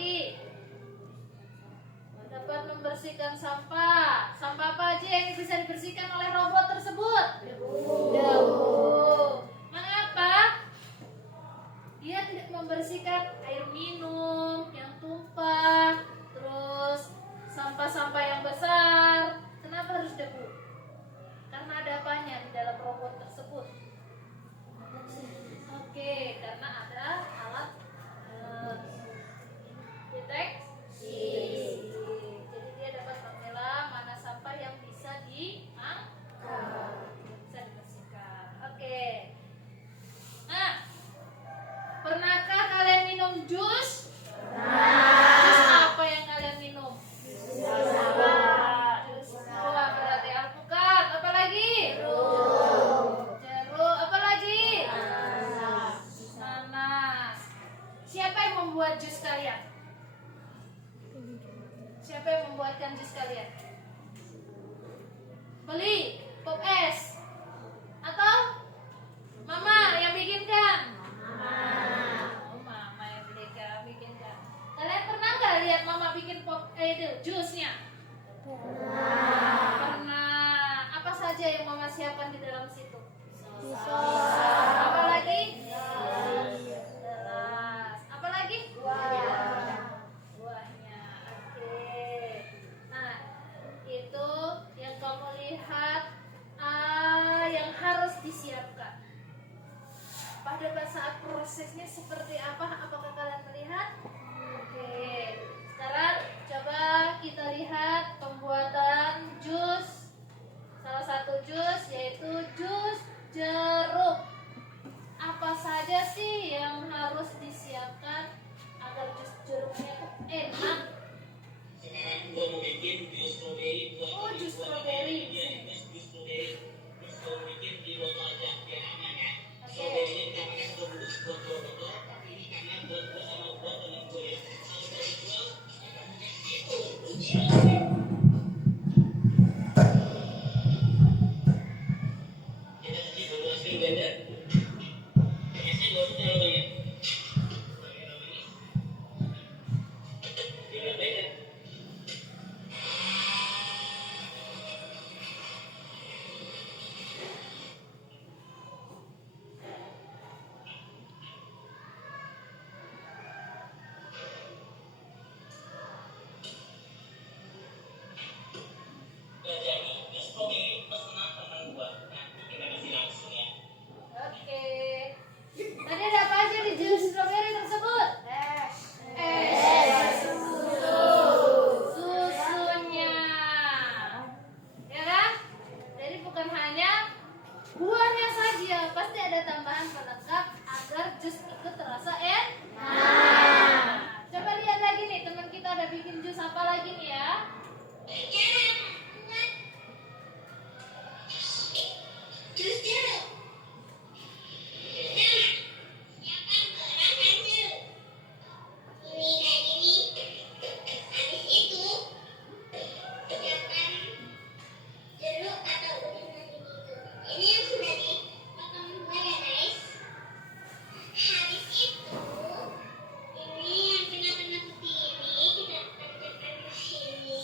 lagi? Dapat membersihkan sampah. Sampah apa aja yang bisa dibersihkan oleh robot tersebut? Debu. Mengapa? Dia tidak membersihkan air minum yang tumpah, terus sampah-sampah yang besar. Kenapa harus debu? Karena ada apanya di dalam robot tersebut? Oke, karena ada alat deteksi. Jadi dia dapat memilah mana sampah yang bisa diangkat, bisa dibersihkan. Oke. Nah, pernahkah kalian minum jus? Jus apa yang kalian minum? Jus buah berarti alpukat. Apa lagi? Jeruk. Apa lagi? Nanas. Siapa yang membuat jus kalian? Siapa yang membuatkan jus kalian? Beli pop es atau mama yang bikinkan? Oh, mama yang bikinkan. Kalian pernah nggak lihat mama bikin jusnya? Pernah. Apa saja yang mama siapkan di dalam situ? Apa lagi? Gelas. Apa lagi? Buahnya. Oke. Nah, itu yang kamu lihat yang harus disiapkan. Pada saat prosesnya seperti apa? Apakah kalian melihat? Oke. Sekarang coba kita lihat pembuatan jus. Salah satu jus yaitu jus jeruk. Apa saja sih yang harus disiapkan agar jus jeruknya enak? Sekarang gua mau bikin jus strawberry buat jus strawberry. Iya, jus strawberry. Terus gua mau bikin di botol aja biar aman ya. Strawberry-nya kita pakai satu bungkus buat dua botol, tapi ini karena buat gua sama buat teman gue ya. Kalau mau dijual, kita pakai gitu. Kita kasih dulu hasil blender. Esnya nggak usah terlalu banyak. Tinggal blender. Oke. Tadi ada apa aja di jus strawberry tersebut? Susunya. Ya kan? Jadi bukan hanya buahnya saja, pasti ada tambahan pelengkap agar jus itu terasa enak. Coba lihat lagi nih, teman kita ada bikin jus apa lagi nih ya? Jus jeruk. Ini kayak gini. Habis itu siapkan jeruk atau udinan ini itu. Ini yang sudah dipotong dua ya guys. Habis itu ini yang tengah-tengah putih ini kita tancapkan ke sini.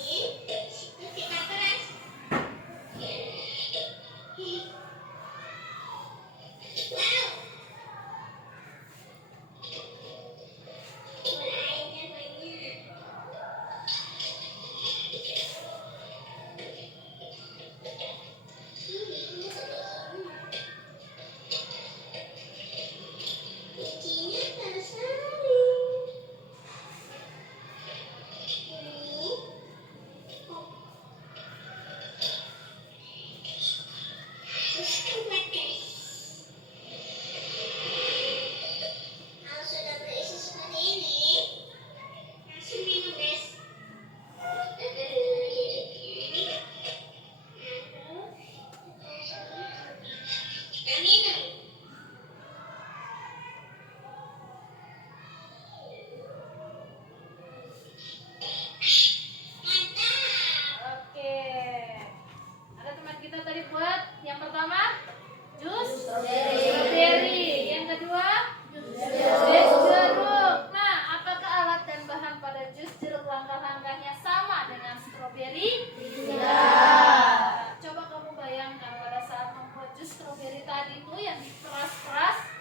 strawberry? Tidak. Coba kamu bayangkan pada saat membuat jus strawberry tadi itu yang diperas-peras,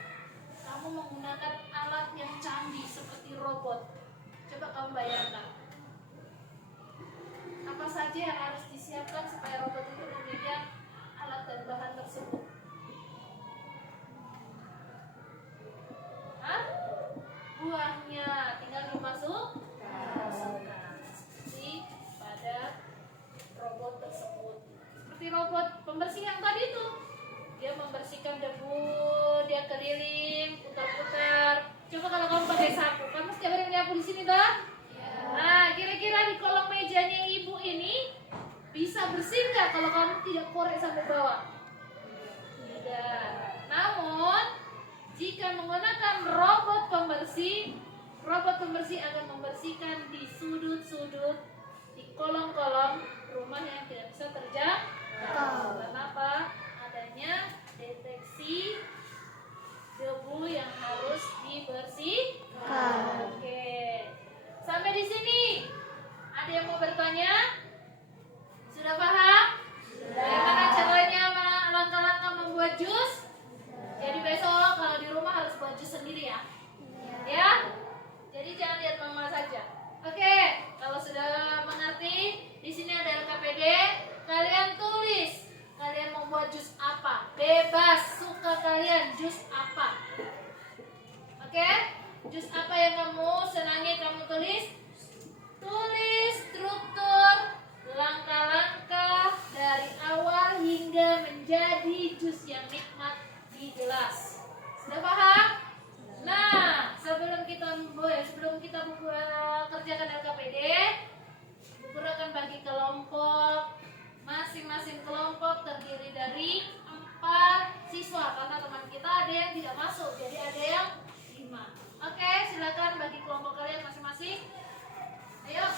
kamu menggunakan alat yang canggih seperti robot. Coba kamu bayangkan. Apa saja yang harus disiapkan supaya robot itu memegang alat dan bahan tersebut? Hah? Buahnya tinggal dimasukkan seperti pada robot tersebut. Seperti robot pembersih yang tadi itu. Dia membersihkan debu, dia keliling, putar-putar. Coba kalau kamu pakai sapu, kamu setiap hari menyapu di sini dah? Nah, kira-kira di kolong mejanya ibu ini bisa bersih nggak kalau kamu tidak korek sampai bawah? Tidak. Namun, jika menggunakan robot pembersih akan membersihkan di sudut-sudut, di kolong-kolong rumah yang tidak bisa terjangkau. Kenapa? Adanya deteksi debu yang harus dibersihkan. Oke. Sampai di sini. Ada yang mau bertanya? Sudah paham? Bagaimana caranya, langkah-langkah membuat jus? Jadi besok kalau di rumah harus buat jus sendiri ya. Ya? Jadi jangan lihat mama saja. Oke, kalau sudah mengerti, di sini ada LKPD, kalian tulis. Kalian mau buat jus apa? Bebas, suka kalian jus apa? Oke? Jus apa yang kamu senangi kamu tulis? Tulis struktur langkah-langkah dari awal hingga menjadi jus yang nikmat di gelas. Sudah paham? Nah, sebelum kita kerjakan LKPD, Bu Guru akan bagi kelompok. Masing-masing kelompok terdiri dari 4 siswa karena teman kita ada yang tidak masuk, jadi ada yang 5. Oke, silakan bagi kelompok kalian masing-masing. Ayo.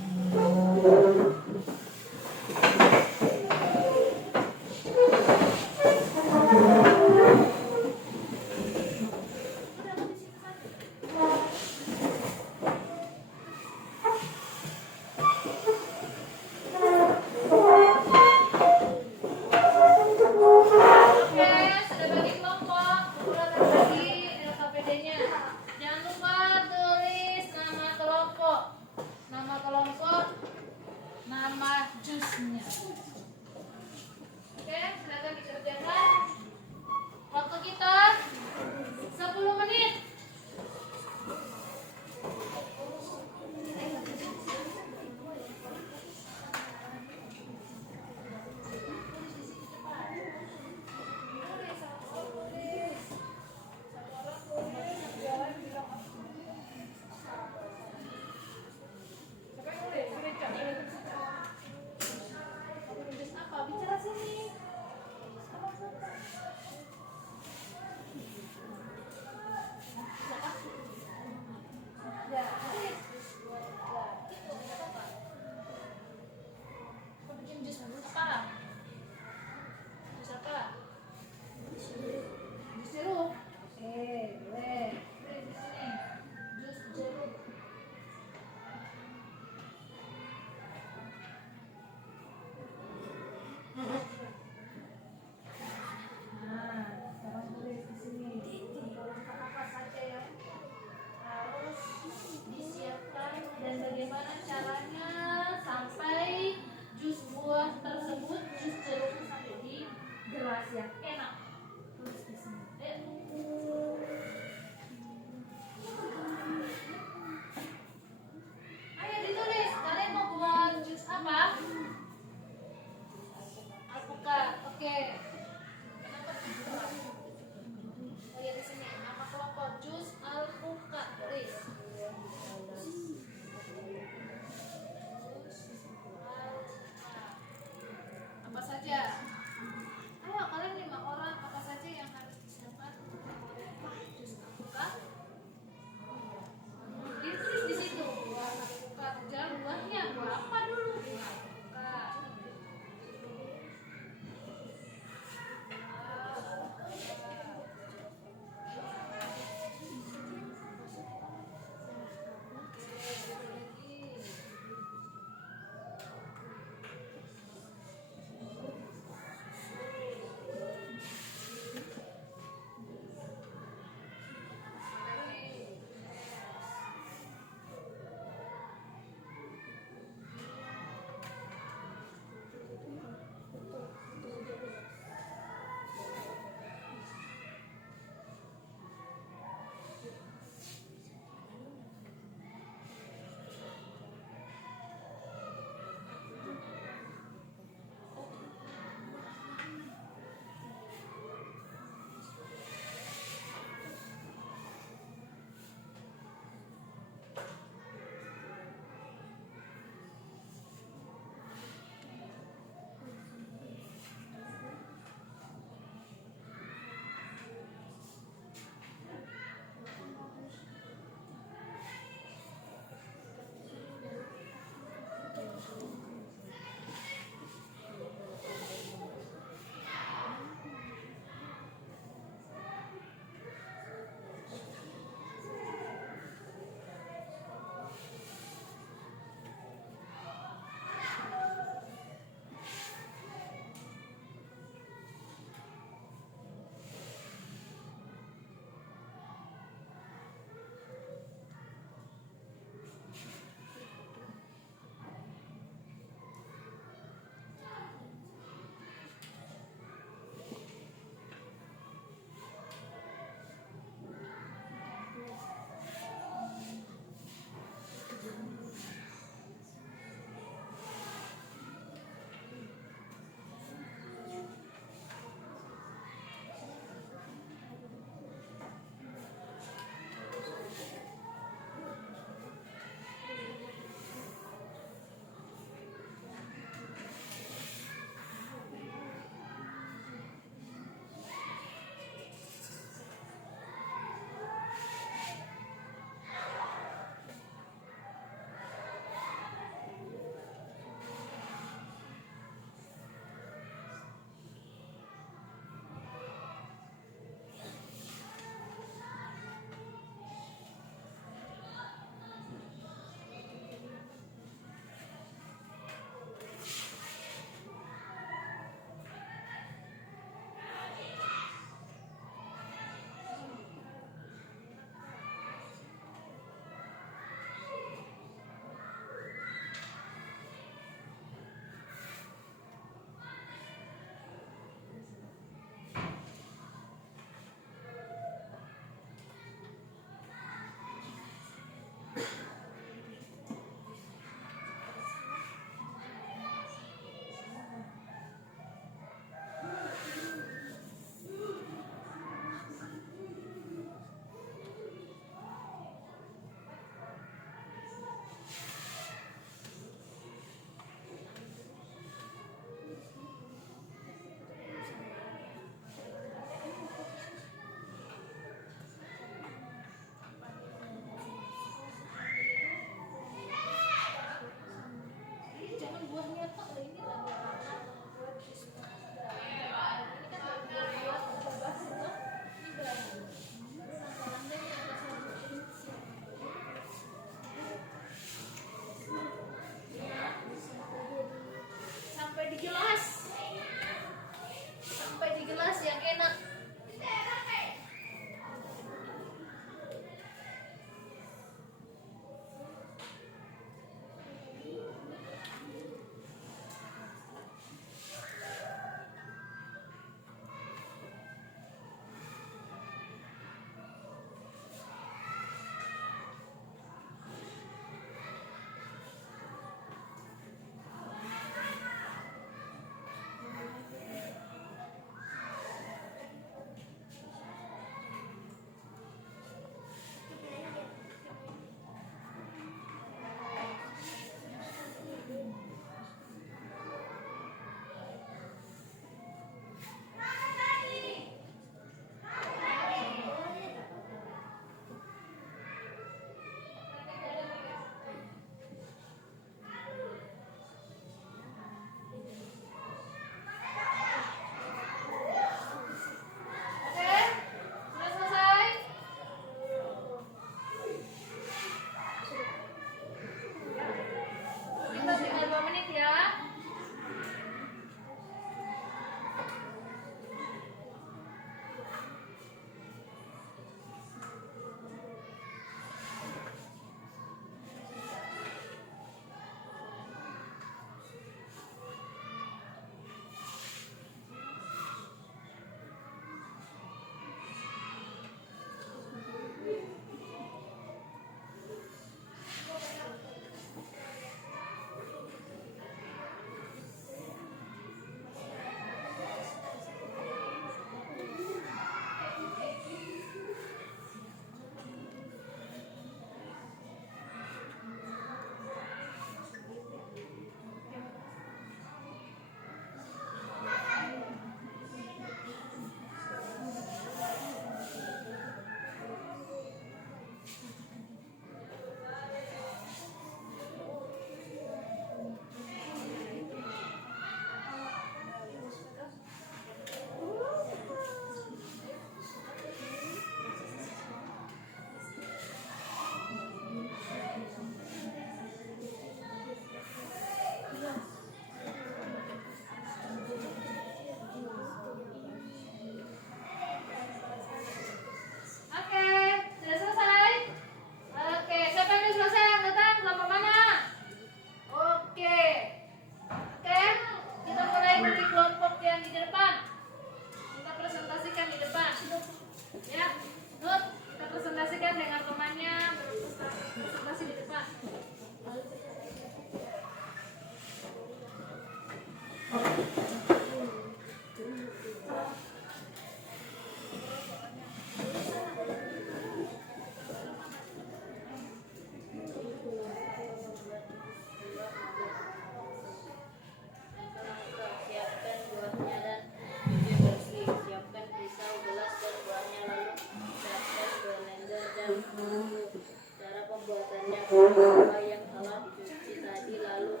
Cara pembuatannya, buah yang telah dicuci tadi lalu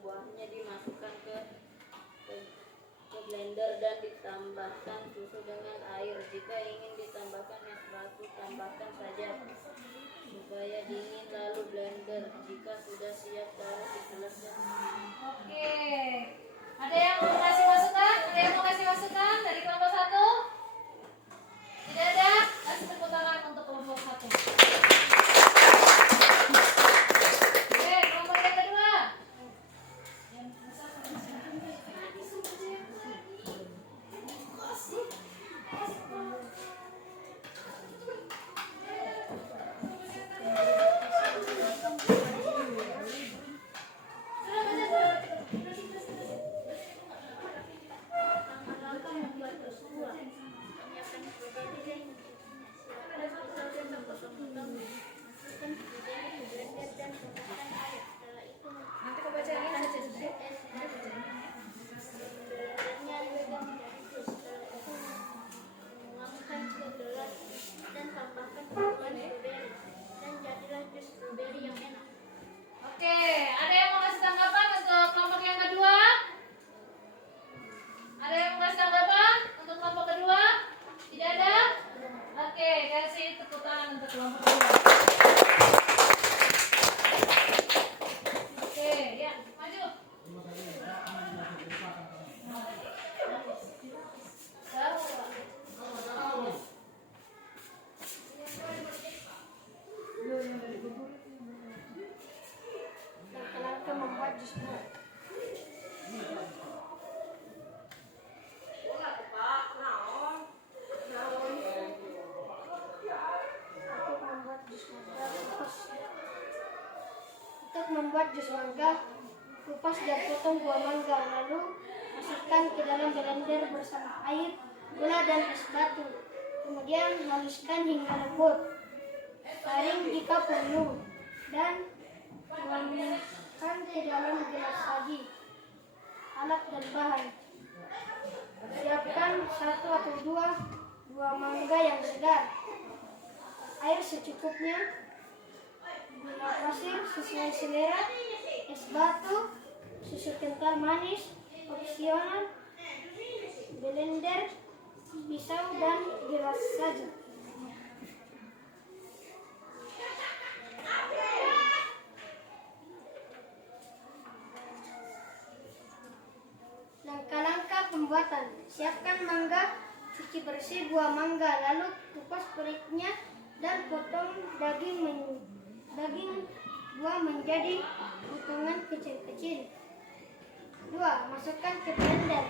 buahnya dimasukkan ke blender dan ditambahkan susu dengan air. Jika ingin ditambahkan es batu, tambahkan saja supaya dingin lalu blender. Jika sudah siap, taruh di gelas dan Oke. Ada yang mau kasih masukan? Ada yang mau kasih masukan dari kelompok 1? Tidak ada? Kasih tepuk tangan untuk kelompok 1. Oke, kelompok yang kedua. Langkah membuat bersuah. Menyiapkan strawberry dan pisau dan potong-potong. Masukkan strawberry ke blender dan tambahkan air. Setelah itu Nanti kau baca yang ini saja. blendernya dipegang dari jus. Setelah itu menuangkan ke gelas dan tambahkan potongan strawberry. Dan jadilah jus strawberry yang enak. Oke, ada yang mau kasih tanggapan untuk kelompok yang kedua? Ada yang mau kasih tanggapan untuk kelompok kedua? Tidak ada? Oke, kasih tepuk tangan untuk kelompok kedua. Oke, ya, maju. Langkah membuat jus buah. Untuk membuat jus mangga, kupas dan potong buah mangga, lalu masukkan ke dalam blender bersama air, gula dan es batu. Kemudian haluskan hingga lembut. Saring jika perlu dan tuangkan ke dalam gelas saji. Alat dan bahan: siapkan 1 atau 2 buah mangga yang segar, air secukupnya, gula pasir sesuai selera, es batu, susu kental manis opsional, blender, pisau dan gelas saja. Langkah-langkah pembuatan: siapkan mangga, cuci bersih buah mangga, lalu kupas kulitnya dan potong daging buah menjadi potongan kecil-kecil. 2. Masukkan ke blender.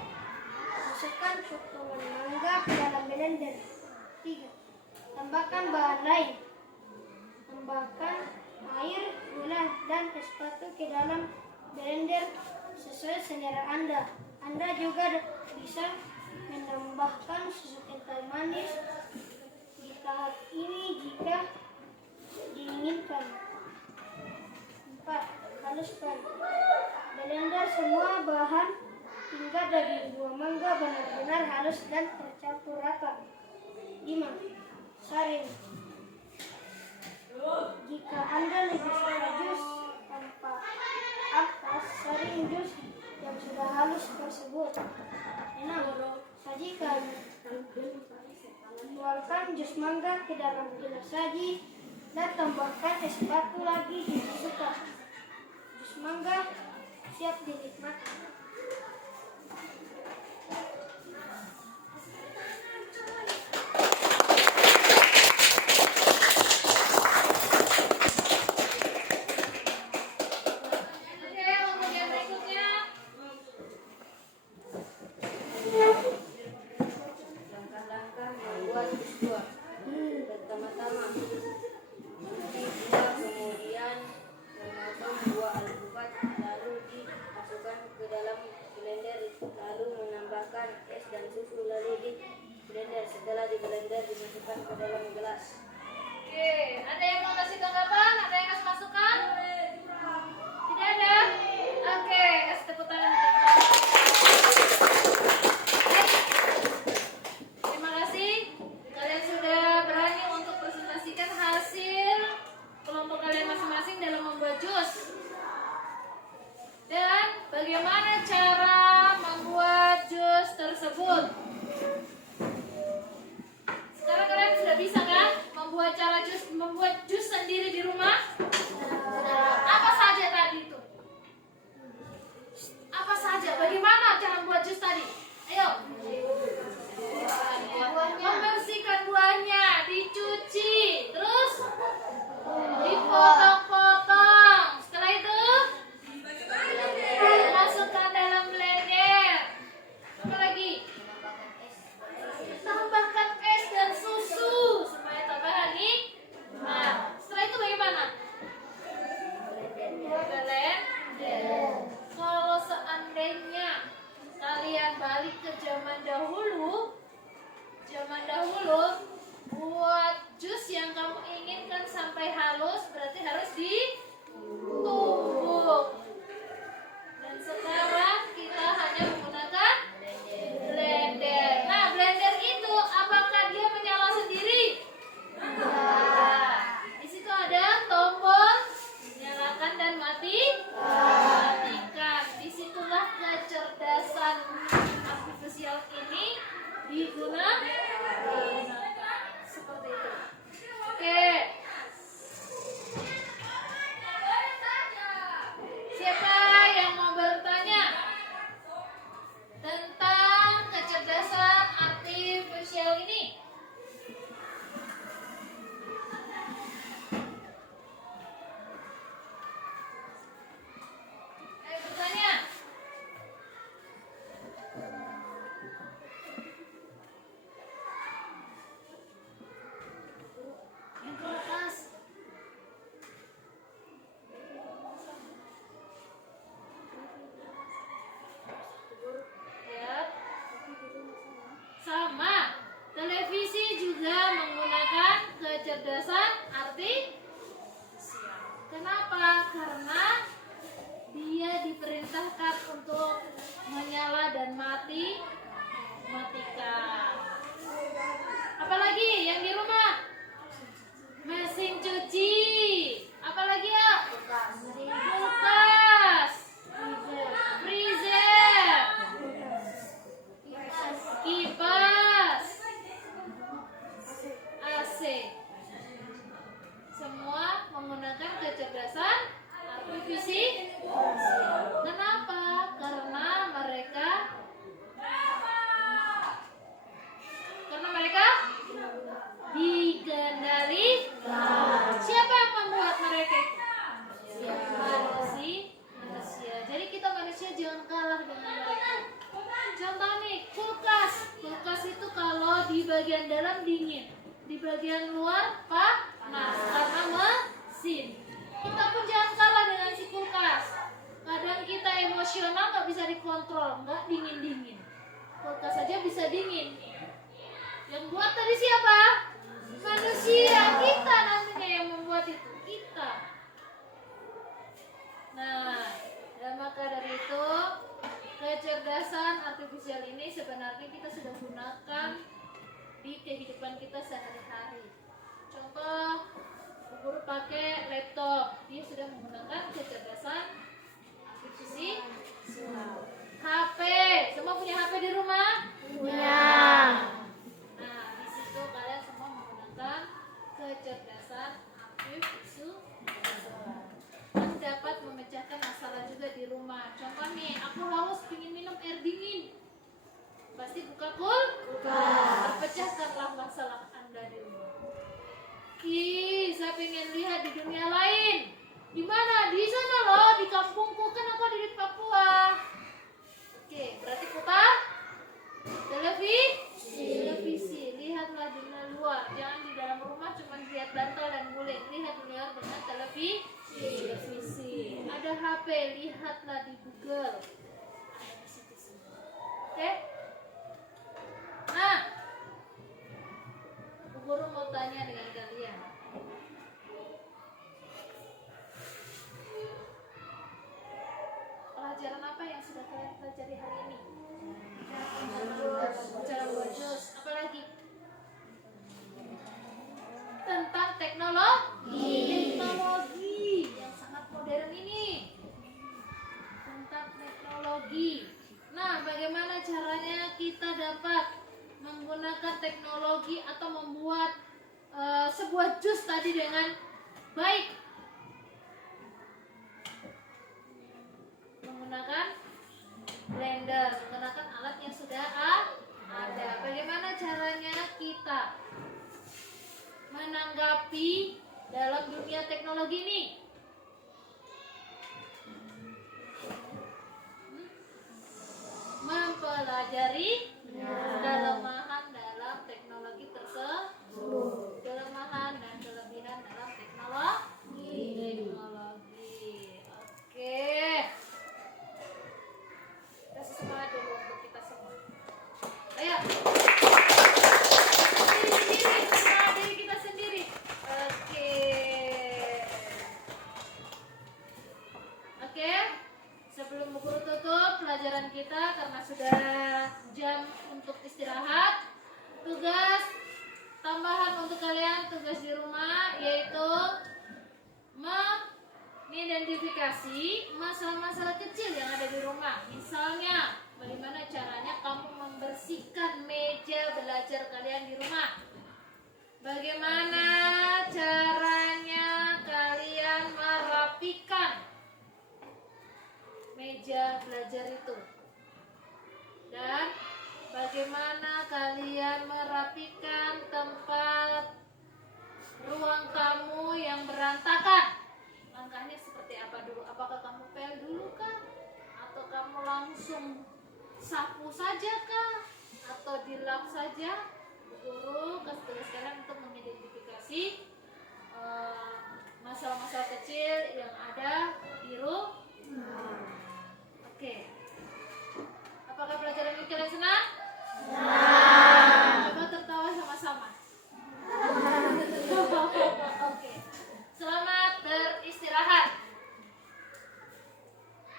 Masukkan potongan mangga ke dalam blender. 3. Tambahkan bahan lain. Tambahkan air, gula, dan es batu ke dalam blender sesuai selera Anda. Anda juga bisa menambahkan susu kental manis di tahap ini jika diinginkan. 4. Haluskan. Blender semua bahan hingga daging buah mangga benar-benar halus dan tercampur rata. 5. Saring. Jika Anda lebih suka jus tanpa ampas, saring jus yang sudah halus tersebut. 6. Sajikan. Tuangkan jus mangga ke dalam gelas saji dan tambahkan es batu lagi jika suka. Jus mangga siap dinikmati. Oke, untuk yang berikutnya. langkah-langkah membuat jus buah. Pertama-tama, cuci buah, kemudian memotong buah alpukat, lalu dimasukkan ke dalam blender, lalu menambahkan es dan susu, lalu di blender. Setelah di blender, dimasukkan ke dalam gelas. Oke, ada yang mau kasih tanggapan? Ada yang kasih masukan? Tidak ada? Oke, kasih tepuk tangan. Terima kasih. tersebut. Sekarang kalian sudah bisa kan membuat jus sendiri di rumah? Apa saja tadi itu? Apa saja? Bagaimana cara membuat jus tadi? Ayo. Membersihkan buahnya, dicuci, terus dipotong-potong. Setelah itu masukkan dalam blender. Apa lagi? Tambahkan es dan susu supaya tambah nikmat. Setelah itu bagaimana? Blender. Kalau seandainya kalian balik ke zaman dahulu buat jus yang kamu inginkan sampai halus berarti harus ditumbuk. Dan sekarang kita hanya menggunakan blender. Nah, blender itu apakah dia menyala sendiri? Nah, di situ ada tombol nyalakan dan matikan. Disitulah kecerdasan artifisial ini digunakan seperti itu. Oke. Siapa yang mau bertanya tentang kecerdasan artifisial ini? Ayo bertanya. Yang keras. Ya. Sama. Televisi juga menggunakan kecerdasan artifisial. Kenapa? Karena dia diperintahkan untuk menyala dan matikan. Apalagi yang di rumah? Mesin cuci. Apalagi ya? Kulkas. Freezer. Kipas. AC. Semua menggunakan kecerdasan artifisial. Kenapa? Karena mereka dikendalikan. Siapa yang membuat mereka? Manusia. Jadi kita manusia jangan kalah dengan mereka. Contoh nih, kulkas. Kulkas itu kalau di bagian dalam dingin, di bagian luar panas karena mesin. Kita pun jangan kalah dengan si kulkas. Kadang kita emosional nggak bisa dikontrol, nggak dingin. Kulkas saja bisa dingin. Yang buat tadi siapa? Manusia. Kita nantinya yang membuat itu. Kita. Nah, dan maka dari itu kecerdasan artifisial ini sebenarnya kita sudah gunakan di kehidupan kita sehari-hari. Contoh, guru pakai laptop, dia sudah menggunakan kecerdasan artifisial. HP, semua punya HP di rumah? Punya. Nah, di situ kalian semua menggunakan kecerdasan artifisial. Dapat memecahkan masalah juga di rumah. Contoh nih, aku haus ingin minum air dingin. Pasti buka kulkas. Terpecahkanlah masalah Anda di rumah. Saya pengen lihat di dunia lain. Di mana? Di sana loh, di kampungku, kan aku ada di Papua. Oke, berarti putar televisi. Lihatlah dunia luar. Jangan di dalam rumah cuma lihat bantal dan guling. Lihat luar dengan televisi. Ada HP, lihatlah di Google. Ada di situ semua. Oke? Nah, guru mau tanya dengan kalian. Pelajaran apa yang sudah kalian pelajari hari ini? Cara buat jus. Apa lagi? Tentang teknologi yang sangat modern ini. Tentang teknologi sepakat menggunakan teknologi atau membuat sebuah jus tadi dengan baik? Menggunakan blender, menggunakan alat yang sudah ada. Bagaimana caranya kita menanggapi dalam dunia teknologi ini? Mempelajari kelemahan dalam teknologi tersebut, kelemahan dan kelebihan dalam teknologi. Oke, kasih semangat dulu untuk kita semua. Ayo, diri kita sendiri. Oke. Sebelum guru tutup pelajaran kita karena sudah jam untuk istirahat, tugas tambahan untuk kalian, tugas di rumah yaitu mengidentifikasi masalah-masalah kecil yang ada di rumah. Misalnya, bagaimana caranya kamu membersihkan meja belajar kalian di rumah? Bagaimana caranya kalian merapikan meja belajar itu? Dan bagaimana kalian merapikan tempat ruang kamu yang berantakan? Langkahnya seperti apa dulu? Apakah kamu pel dulu kah? Atau kamu langsung sapu saja kah? Atau dilap saja? Guru kasih tugas kalian untuk mengidentifikasi masalah-masalah kecil yang ada di rumah.